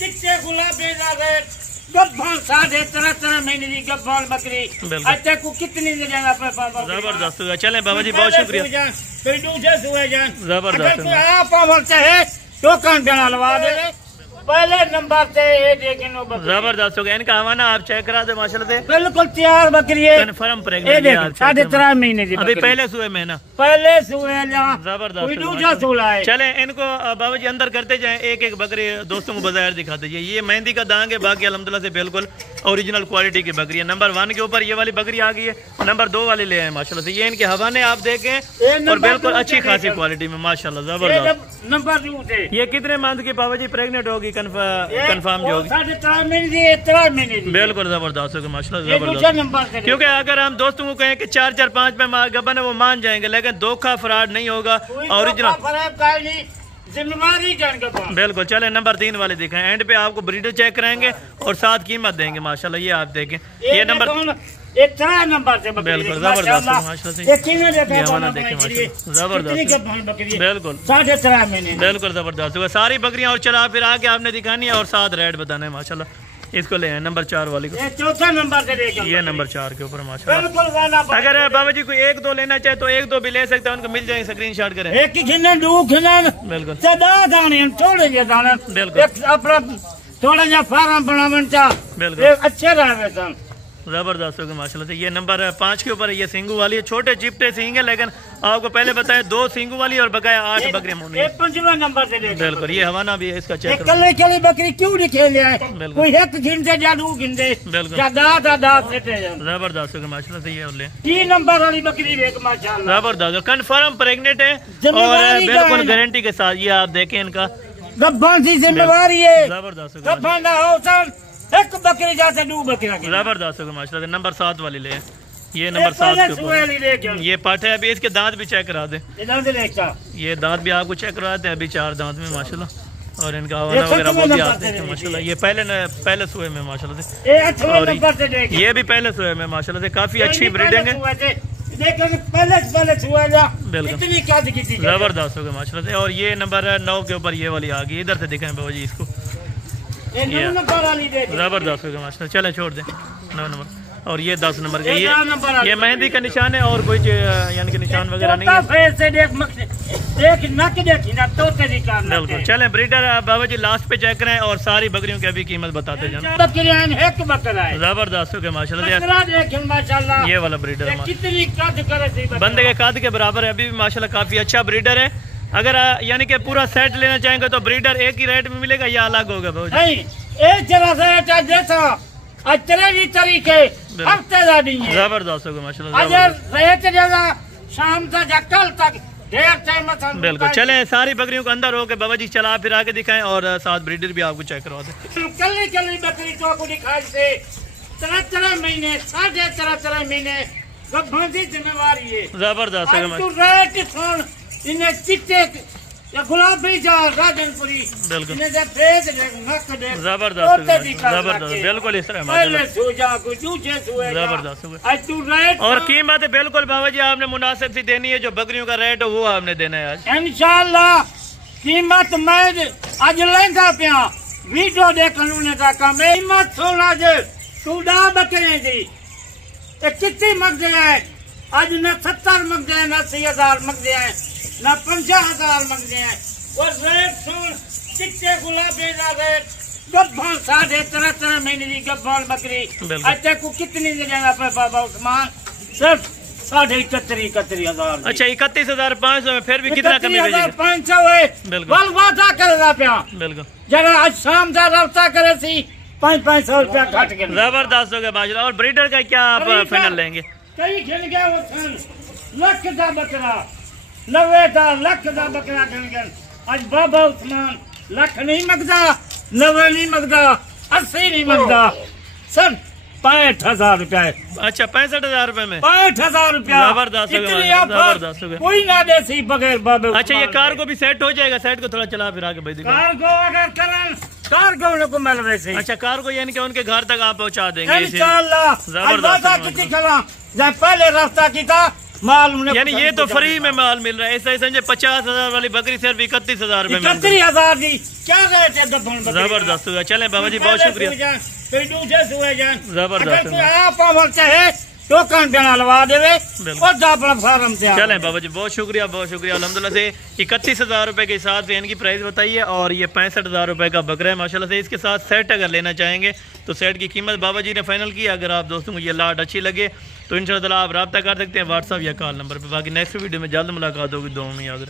चिट्टे गुलाबी का रेट गब्बान 13.5 महीने की गब्बान बकरी अच्छा को कितनी जबरदस्त हुआ। चले बाबा जी बहुत शुक्रिया। जबरदस्त आप चाहे टोकन देना लगा दे पहले नंबर से जबरदस्त हो गया। इनका हवाना आप चेक करा दे माशाल्लाह से बिल्कुल तैयार बकरी है कन्फर्म प्रेग्नेंट 13.5 महीने की अभी पहले सुए में ना पहले सुए जबरदस्त। चले इनको बाबा जी अंदर करते जाए एक एक बकरी दोस्तों को बाजार दिखा दीजिए। ये मेहंदी का दांग है बाकी अल्हम्दुलिल्लाह से बिल्कुल ओरिजिनल क्वालिटी की बकरी है। नंबर 1 के ऊपर ये वाली बकरी आ गई है। नंबर 2 वाले ले आए माशाल्लाह से। ये इनके हवाने आप देखें और बिल्कुल अच्छी खासी क्वालिटी में माशाल्लाह जबरदस्त। नंबर 2 से ये कितने मंथ की बाबा जी प्रेग्नेंट होगी कंफर्म जो होगी 13.5 महीने की बिल्कुल जबरदस्त होगी माशाल्लाह जबरदस्त। क्योंकि अगर हम दोस्तों को कहें कि 4-4-5 में गबन है वो मान जाएंगे लेकिन धोखा फ्रॉड नहीं होगा ओरिजिनल बिल्कुल। चले नंबर 3 वाले दिखाएं। एंड पे आपको ब्रीडर चेक कराएंगे और साथ कीमत देंगे माशाल्लाह। ये आप देखें ये नंबर नंबर से बिल्कुल जबरदस्त माशाल्लाह से जबरदस्त बिल्कुल 13.5 महीने बिल्कुल जबरदस्त होगा। सारी बकरियां और चला फिर आके आपने दिखानी है और साथ रेट बताना है माशाल्लाह। इसको ले आए नंबर 4 वाली को। चौथा नंबर से ये नंबर 4 के ऊपर माशाल्लाह। अगर बाबा जी कोई 1-2 लेना चाहे तो 1-2 भी ले सकते हैं। उनको मिल जाएंगे स्क्रीनशॉट करें बिल्कुल अपना थोड़ा जा फार्म बनावन बिल्कुल अच्छे रहे जबरदस्त होगा माशाल्लाह से। ये नंबर 5 के ऊपर ये सिंगू वाली है। छोटे चिपटे सिंग है लेकिन आपको पहले बताया 2 सिंगू वाली और बकाया 8 बकरियां होंगी। 5वां नंबर से बिल्कुल। ये हवाना भी है इसका चेक कल बकरी क्यों लिखे लिया कोई एक घिनते जादू घिनते जबरदस्त होगा माशाल्लाह से। ये 3 नंबर वाली बकरी माशाल्लाह जबरदस्त कन्फर्म प्रेग्नेंट है और बिल्कुल गारंटी के साथ। ये आप देखें इनका गब्बान सी जिम्मेवारी है जबरदस्त एक बकरी जाते 2 बकरियां जबरदस्त होगा माशाल्लाह। नंबर 7 वाली ले ये नंबर 7 के ऊपर ये पाठ है। अभी इसके दांत भी चेक करा दे। ये दांत भी आपको चेक करवाते हैं अभी 4 दांत में माशाल्लाह। और इनका हवाना वगैरह वो भी आते हैं माशाल्लाह। ये पहले सुए में माशाल्लाह से और ये भी पहले सुए में माशाल्लाह से। काफी अच्छी ब्रीडिंग है बिल्कुल जबरदस्त होगा माशाल्लाह से। और ये नंबर 9 के ऊपर ये वाली आ गई। इधर से दिखाएं बाबा जी इसको जबरदस्त होगा माशाल्लाह। चले छोड़ दे 9 नंबर। और ये 10 नंबर का ये मेहंदी का निशान है और कोई यानी कि निशान वगैरह नहीं है बिल्कुल। चले ब्रीडर बाबा जी लास्ट पे चेक करें और सारी बकरियों की अभी कीमत बताते जाएं। जबरदस्त होगा माशाल्लाह। ये वाला ब्रीडर है बंदे के कद के बराबर है। अभी भी माशाल्लाह काफी अच्छा ब्रीडर है। अगर यानी कि पूरा सेट लेना चाहेंगे तो ब्रीडर एक ही रेट में मिलेगा या अलग होगा बाबू जबरदस्त होगा माशाल्लाह शाम तक कल तक बिल्कुल। चले सारी बकरियों को अंदर होकर बाबा जी चला फिर आके दिखाएं और साथ ब्रीडर भी आपको चेक करवा दे। कल बकरी तो दिखाई से 13 महीने 13.5 महीने जिम्मेवारी है जबरदस्त होगा इन्हें चिट्टे या गुलाबी जा राजनपुरी बिल्कुल जबरदस्त बिल्कुल इस तरह जबरदस्त। और कीमत बिल्कुल बाबा जी आपने मुनासिब सी देनी है। जो बकरियों का रेट है वो आपने देना है आज इंशाल्लाह। कीमत मैं आज लेंदा पिया वीडियो देखने का काम कीमत सोना जे टूडा बकरे दी कितनी मंगते हैं आज न 70 मंगते हैं न 80,000 मंगते हैं न 50,000 मंगते हैं। और रेट सुन चिट्टे गुलाबी का रेट गब्बान 13.5 महीने की गब्बान बकरी अच्छा को कितनी जगह पे बाबा उस्मान सिर्फ 31,000 अच्छा 31,500 में फिर भी कितना कमी 500 है बिल्कुल वादा करेगा पिया बिल्कुल जरा आज शाम का रफ्ता करे सी 500 रुपया घट गए जबरदस्त हो गया बाजरा। और ब्रीडर का क्या आप फाइनल लेंगे? कई खिल गया वो लख का बकरा 90 लख का बकरा खिल गया। आज बाबा उस्मान लख नहीं मंगता 90 नहीं मंगता 80 नहीं मंगता सब 65,000 रुपया है। अच्छा 65,000 रुपए में 65,000 रुपया जबरदस्त जबरदस्त हो गया कोई ना दे सी बगैर बाबा। अच्छा ये कार को भी सेट हो जाएगा? सेट को थोड़ा चला फिर आगे भाई कार को अगर करें कार को उनको मिल रहे थे। अच्छा कार को यानी कि उनके घर तक आप पहुंचा देंगे इंशाल्लाह। जबरदस्त कितनी खरा जब पहले रास्ता की था माल यानी ये तो फ्री में माल मिल रहा है। ऐसा समझे 50,000 वाली बकरी सिर्फ 31,000 रुपए में। 31,000 की क्या रेट है? जबरदस्त हुआ। चले बाबा जी बहुत शुक्रिया, जबरदस्त। टोकन देना लवा देवे अपना फार्म से। चले बाबा जी बहुत शुक्रिया, बहुत शुक्रिया। अल्हम्दुलिल्लाह से 31,000 रुपए के साथ से इनकी प्राइस बताइए और ये 65,000 रुपए का बकरा है माशाल्लाह से। इसके साथ सेट अगर लेना चाहेंगे तो सेट की कीमत बाबा जी ने फाइनल की। अगर आप दोस्तों को ये लाट अच्छी लगे तो इंशाल्लाह आप रब्ता कर सकते हैं व्हाट्सअप या कॉल नंबर पर। बाकी नेक्स्ट वीडियो में जल्द मुलाकात होगी। दुआ में याद रखें।